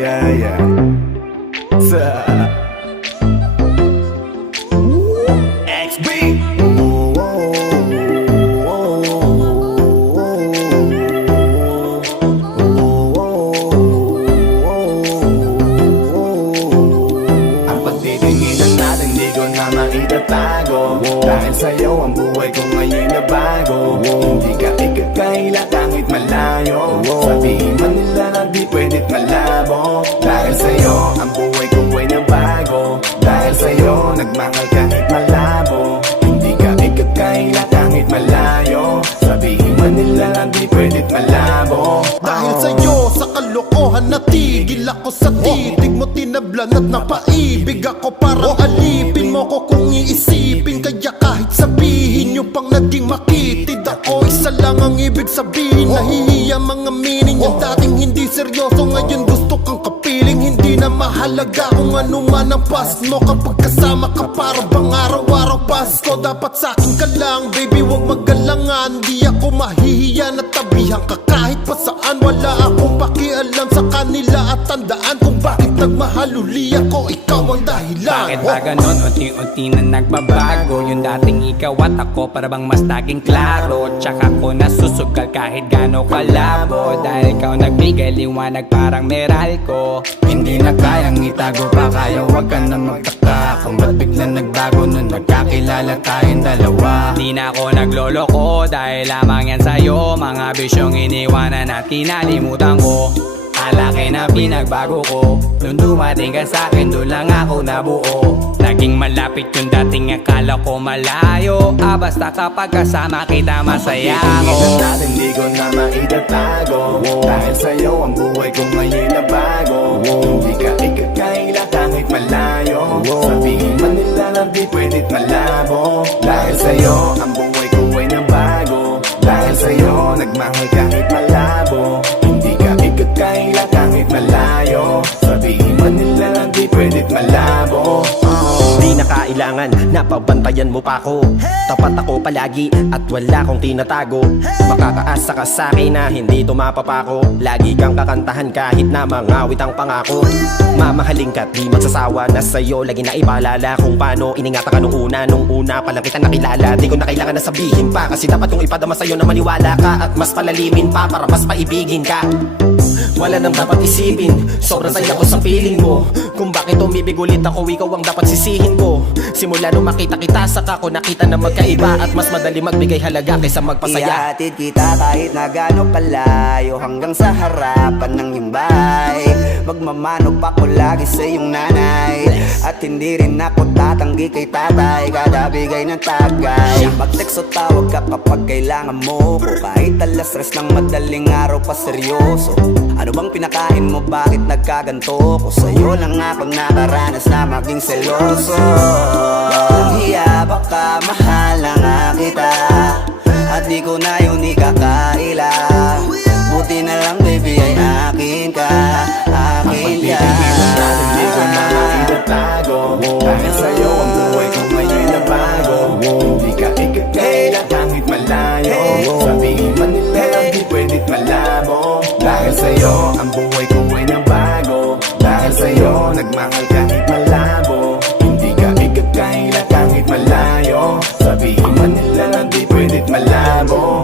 yeah. XB. Ang pagtitinginan natin di ko na maitatago, dahil sa'yo ang buhay ko ngayon na bago. Hindi ka ikakaila kahit malayo, sabihin man nila na di pwedit malabo. Dahil sa'yo ang buhay ko ay nabago, dahil sa'yo nagmahal kahit malabo. Hindi ka ikakaila kahit malayo, sabihin man nila na di pwedit malabo. Dahil sa'yo sa kalokohan natigil ako sa titig mo, tinablan at napaibig ako. Parang alipin mo ko kung iisipin, kaya kahit sabihin yung pang naging makitid ako, isa lang ang ibig sabihin. Nahihiya mga meaning, yung dating hindi seryoso ngayon gusto kang kapiling. Hindi na mahalaga kung ano man ang past mo, kapag kasama ka para bang araw-araw Pasko. Dapat sa'kin ka lang baby, wag magalangan. Di ako mahihiya na tabihan ka kahit pa saan. Wala akong pakialam sa kanila at tandaan kung bakit nagmahal uli ako, ikaw ang dahilan. Bakit ba ganon? Unti-unti na nagbabago, yung dating ikaw at ako para bang mas naging klaro. Tsaka ko nasusugal kahit gano kalabo, dahil ikaw nagbigay liwanag parang Meralco. Hindi na kayang itago pa, kaya wag ka na magtaka kung ba't biglang nagbago nung nagkakilala tayong dalawa. Di na ako nagloloko dahil lamang yan sa'yo, mga bisyong iniwanan at kinalimutan ko. Alaki na pinagbago ko, nung dumating ka sa'kin doon lang ako nabuo. Naging malapit yung dating akala ko malayo, basta kapag kasama kita masaya ako. Pagtitinginan natin di ko na maitatago, dahil sa'yo ang buhay ko ngayon na bago. Hindi ka ikakaila kahit malayo, sabihin man nila na di pwedit malabo. Dahil sa'yo ang buhay ko ay nabago, dahil sa'yo nagmahal kahit malabo. Hindi ka ikakaila kahit malayo, sabihin man nila na di pwedit malabo. Di na kailangan, napabantayan mo pa ako. Tapat ako palagi at wala kong tinatago. Makakaasa ka sa'kin na hindi tumapapako. Lagi kang kakantahan kahit na mangawit ang pangako. Mamahalin ka't di magsasawa, na sa'yo lagi na ipaalala kung paano iningatan ka nung una pa lang kita nakilala. Di ko na kailangan na sabihin pa, kasi dapat kong ipadama sa'yo na maniwala ka at mas palalimin pa para mas paibigin ka. Wala nang dapat isipin, sobrang saya ko sa feeling mo. Kung bakit umibig ulit ako, ikaw ang dapat sisihin ko. Simula nung makita kita, saka ko nakita na magkaiba, at mas madali magbigay halaga kaysa magpasaya. Ihatid kita kahit na gano'ng palayo, hanggang sa harapan ng iyong bahay. Magmamano pa ko lagi sa iyong nanay, at hindi rin ako tatanggi kay tatay, kada bigay ng tagay. Mag-text o tawag ka kapag kailangan mo ko, kahit alas 3 ng madaling araw pa seryoso. Ano bang pinakain mo, bakit nagkaganto ko? Sa'yo lang ako nakaranas na maging seloso. Hiya baka mahal na nga kita, at di ko na yun ikakaila. Buti na lang baby ay akin ka, akin ka. Pagtitinginan natin di ko na maitatago, dahil sa'yo ang buhay ko ngayon na bago. Hindi ka ikakaila kahit malayo, sabihin man nila na di pwedit malabo. Dahil sa'yo ang buhay ko ay nabago, dahil sa'yo nagmahal kahit malabo. Hindi ka ikakaila kahit malayo, sabihin man nila na di pwedit malabo.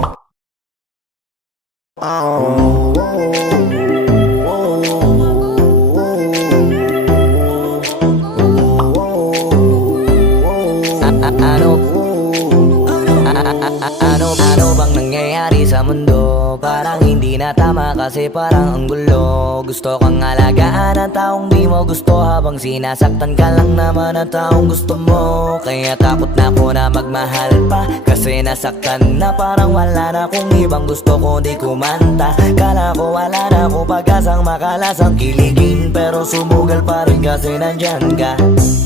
Ano bang nangyayari sa mundo? Parang hindi na tama kasi parang ang gulo. Gusto kang alagaan ang taong di mo gusto, habang sinasaktan ka lang naman ang taong gusto mo. Kaya takot na ako na magmahal pa, kasi nasaktan na, parang wala na akong ibang gusto kundi kumanta. Kala ko wala na ako pag-asang makalasang kiligin, pero sumugal pa rin kasi nandyan ka.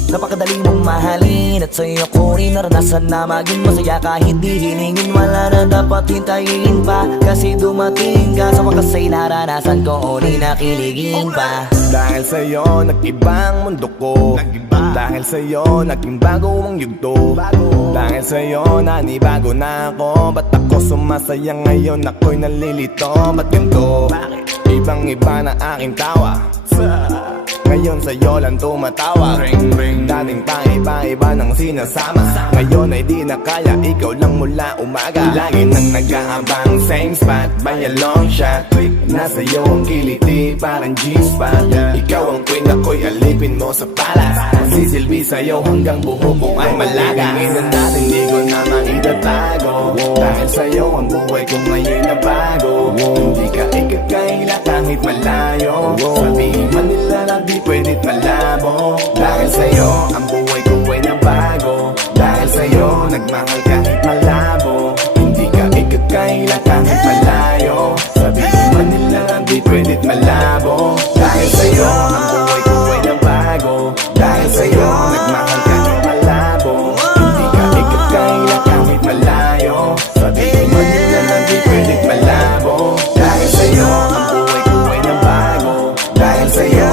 Napakadali mong mahalin, at sa'yo ko rin naranasan na maging masaya kahit di hilingin. Wala na dapat hintayin pa, kasi dumating ka. Sa wakas ay naranasan ko, uli nakiligin pa. Dahil sa'yo nag-ibang mundo ko, dahil sa'yo naging bago ang yugto. Dahil sa'yo nanibago na ako, ba't ako sumasaya ngayon? Ako'y nalilito, ba't ganito? Ibang iba na aking tawa, Ngayon sa'yo lang tumatawag. Dating paiba-iba ng sinasama, ngayon ay di na kaya, ikaw lang mula umaga. Lagi nang nag-aabang, same spot by a long shot. Nasa iyo ang kiliti, parang G-spot. Ikaw ang queen, ako'y alipin mo sa palas. Sisilbi sa'yo hanggang buho ko ay malaga. Tingnan natin, di ko na maitatago. Dahil sa'yo ang buhay ko ngayon na bago. Hindi ka ikakaila kahit malayo. Sabihin man nila na di pwedeng malabo. Dahil sa'yo ang buhay ko ay nabago. Dahil sa'yo nagmahal kahit malabo. Hindi ka ikakaila kahit malayo. Sabihin man nila na di pwedeng malabo. Dahil sa'yo ang buhay ko ay nabago. Dahil sa'yo nagmahal kahit malabo. Hindi ka ikakaila kahit malayo. Sabihin man nila na di pwedeng malabo. Dahil sa'yo ang buhay ko ay nabago. Dahil sa'yo